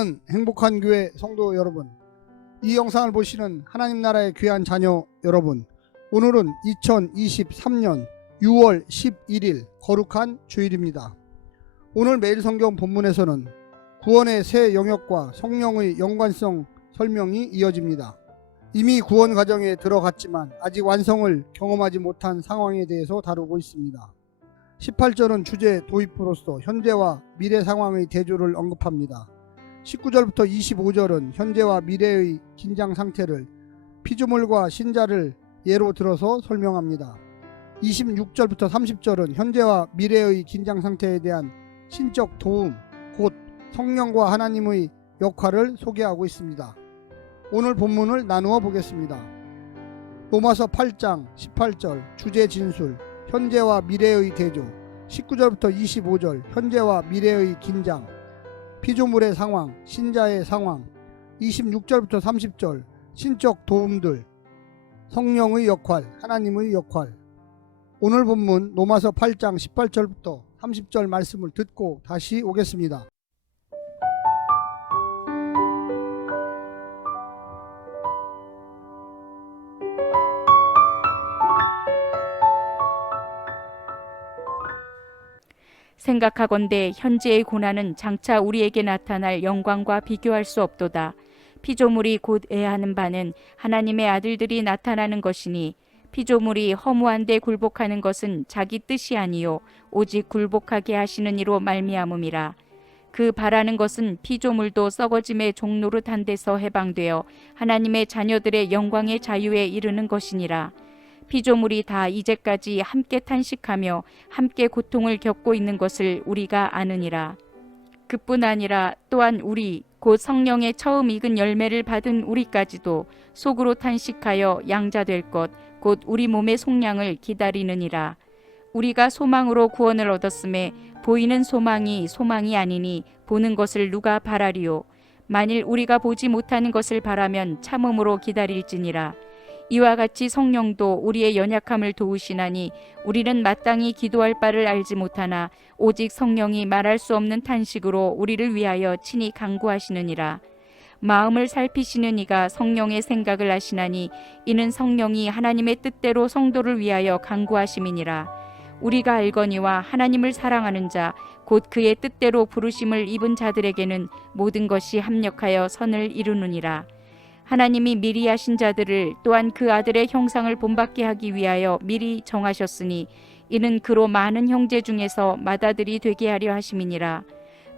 사랑하는 행복한 교회 성도 여러분, 이 영상을 보시는 하나님 나라의 귀한 자녀 여러분, 오늘은 2023년 6월 11일 거룩한 주일입니다. 오늘 매일 성경 본문에서는 구원의 새 영역과 성령의 연관성 설명이 이어집니다. 이미 구원 과정에 들어갔지만 아직 완성을 경험하지 못한 상황에 대해서 다루고 있습니다. 18절은 주제 도입으로서 현재와 미래 상황의 대조를 언급합니다. 19절부터 25절은 현재와 미래의 긴장 상태를 피조물과 신자를 예로 들어서 설명합니다. 26절부터 30절은 현재와 미래의 긴장 상태에 대한 신적 도움, 곧 성령과 하나님의 역할을 소개하고 있습니다. 오늘 본문을 나누어 보겠습니다. 로마서 8장 18절 주제 진술, 현재와 미래의 대조, 19절부터 25절 현재와 미래의 긴장, 피조물의 상황, 신자의 상황, 26절부터 30절 신적 도움들, 성령의 역할, 하나님의 역할. 오늘 본문 로마서 8장 18절부터 30절 말씀을 듣고 다시 오겠습니다. 생각하건대 현재의 고난은 장차 우리에게 나타날 영광과 비교할 수 없도다. 피조물이 곧 애하는 바는 하나님의 아들들이 나타나는 것이니 피조물이 허무한 데 굴복하는 것은 자기 뜻이 아니요 오직 굴복하게 하시는 이로 말미암음이라. 그 바라는 것은 피조물도 썩어짐의 종노릇한 데서 해방되어 하나님의 자녀들의 영광의 자유에 이르는 것이니라. 피조물이 다 이제까지 함께 탄식하며 함께 고통을 겪고 있는 것을 우리가 아느니라. 그뿐 아니라 또한 우리 곧 성령의 처음 익은 열매를 받은 우리까지도 속으로 탄식하여 양자될 것 곧 우리 몸의 속량을 기다리느니라. 우리가 소망으로 구원을 얻었음에 보이는 소망이 소망이 아니니 보는 것을 누가 바라리요. 만일 우리가 보지 못하는 것을 바라면 참음으로 기다릴지니라. 이와 같이 성령도 우리의 연약함을 도우시나니 우리는 마땅히 기도할 바를 알지 못하나 오직 성령이 말할 수 없는 탄식으로 우리를 위하여 친히 간구하시느니라. 마음을 살피시는 이가 성령의 생각을 아시나니 이는 성령이 하나님의 뜻대로 성도를 위하여 간구하심이니라. 우리가 알거니와 하나님을 사랑하는 자 곧 그의 뜻대로 부르심을 입은 자들에게는 모든 것이 합력하여 선을 이루느니라. 하나님이 미리 하신 자들을 또한 그 아들의 형상을 본받게 하기 위하여 미리 정하셨으니 이는 그로 많은 형제 중에서 맏아들이 되게 하려 하심이니라.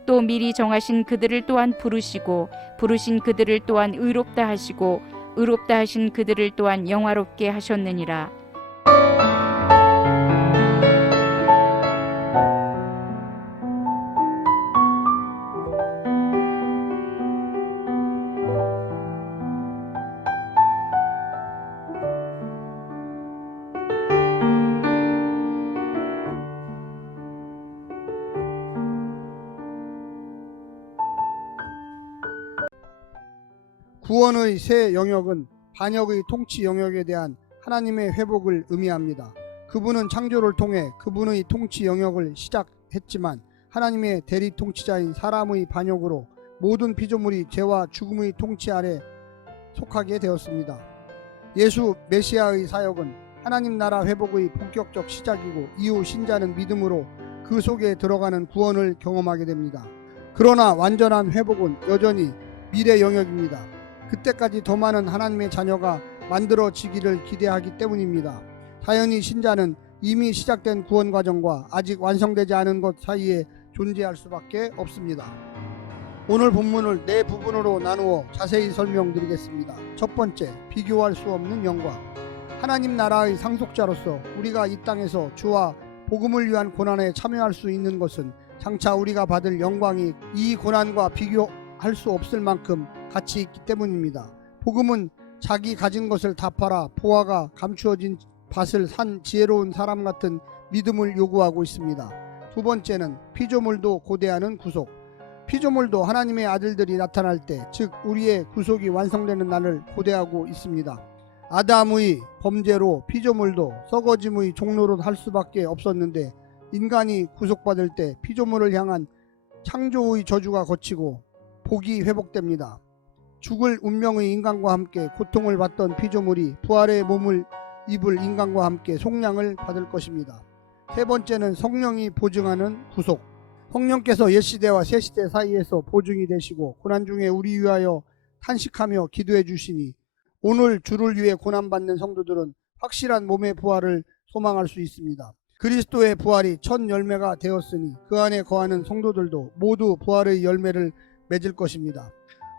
또 미리 정하신 그들을 또한 부르시고 부르신 그들을 또한 의롭다 하시고 의롭다 하신 그들을 또한 영화롭게 하셨느니라. 구원의 새 영역은 반역의 통치 영역에 대한 하나님의 회복을 의미합니다. 그분은 창조를 통해 그분의 통치 영역을 시작했지만 하나님의 대리 통치자인 사람의 반역으로 모든 피조물이 죄와 죽음의 통치 아래 속하게 되었습니다. 예수 메시아의 사역은 하나님 나라 회복의 본격적 시작이고 이후 신자는 믿음으로 그 속에 들어가는 구원을 경험하게 됩니다. 그러나 완전한 회복은 여전히 미래 영역입니다. 그때까지 더 많은 하나님의 자녀가 만들어지기를 기대하기 때문입니다. 자연히 신자는 이미 시작된 구원 과정과 아직 완성되지 않은 것 사이에 존재할 수밖에 없습니다. 오늘 본문을 네 부분으로 나누어 자세히 설명드리겠습니다. 첫 번째, 비교할 수 없는 영광. 하나님 나라의 상속자로서 우리가 이 땅에서 주와 복음을 위한 고난에 참여할 수 있는 것은 장차 우리가 받을 영광이 이 고난과 비교할 수 없을 만큼 가치 있기 때문입니다. 복음은 자기 가진 것을 다 팔아 보화가 감추어진 밭을 산 지혜로운 사람 같은 믿음을 요구하고 있습니다. 두 번째는 피조물도 고대하는 구속. 피조물도 하나님의 아들들이 나타날 때, 즉 우리의 구속이 완성되는 날을 고대하고 있습니다. 아담의 범죄로 피조물도 썩어짐의 종로로 할 수밖에 없었는데 인간이 구속받을 때 피조물을 향한 창조의 저주가 거치고 복이 회복됩니다. 죽을 운명의 인간과 함께 고통을 받던 피조물이 부활의 몸을 입을 인간과 함께 속량을 받을 것입니다. 세 번째는 성령이 보증하는 구속. 성령께서 옛시대와 새시대 사이에서 보증이 되시고 고난 중에 우리 위하여 탄식하며 기도해 주시니 오늘 주를 위해 고난받는 성도들은 확실한 몸의 부활을 소망할 수 있습니다. 그리스도의 부활이 첫 열매가 되었으니 그 안에 거하는 성도들도 모두 부활의 열매를 맺을 것입니다.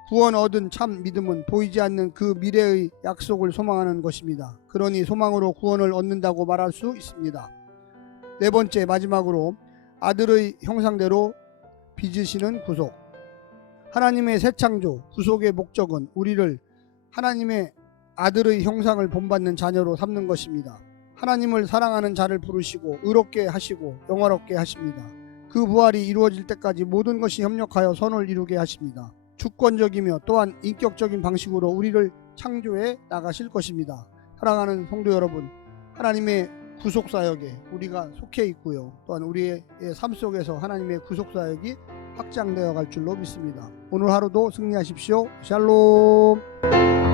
구원 얻은 참 믿음은 보이지 않는 그 미래의 약속을 소망하는 것입니다. 그러니 소망으로 구원을 얻는다고 말할 수 있습니다. 네 번째, 마지막으로 아들의 형상대로 빚으시는 구속. 하나님의 새 창조, 구속의 목적은 우리를 하나님의 아들의 형상을 본받는 자녀로 삼는 것입니다. 하나님을 사랑하는 자를 부르시고 의롭게 하시고 영화롭게 하십니다. 그 부활이 이루어질 때까지 모든 것이 협력하여 선을 이루게 하십니다. 주권적이며 또한 인격적인 방식으로 우리를 창조해 나가실 것입니다. 사랑하는 성도 여러분, 하나님의 구속사역에 우리가 속해 있고요. 또한 우리의 삶 속에서 하나님의 구속사역이 확장되어 갈 줄로 믿습니다. 오늘 하루도 승리하십시오. 샬롬.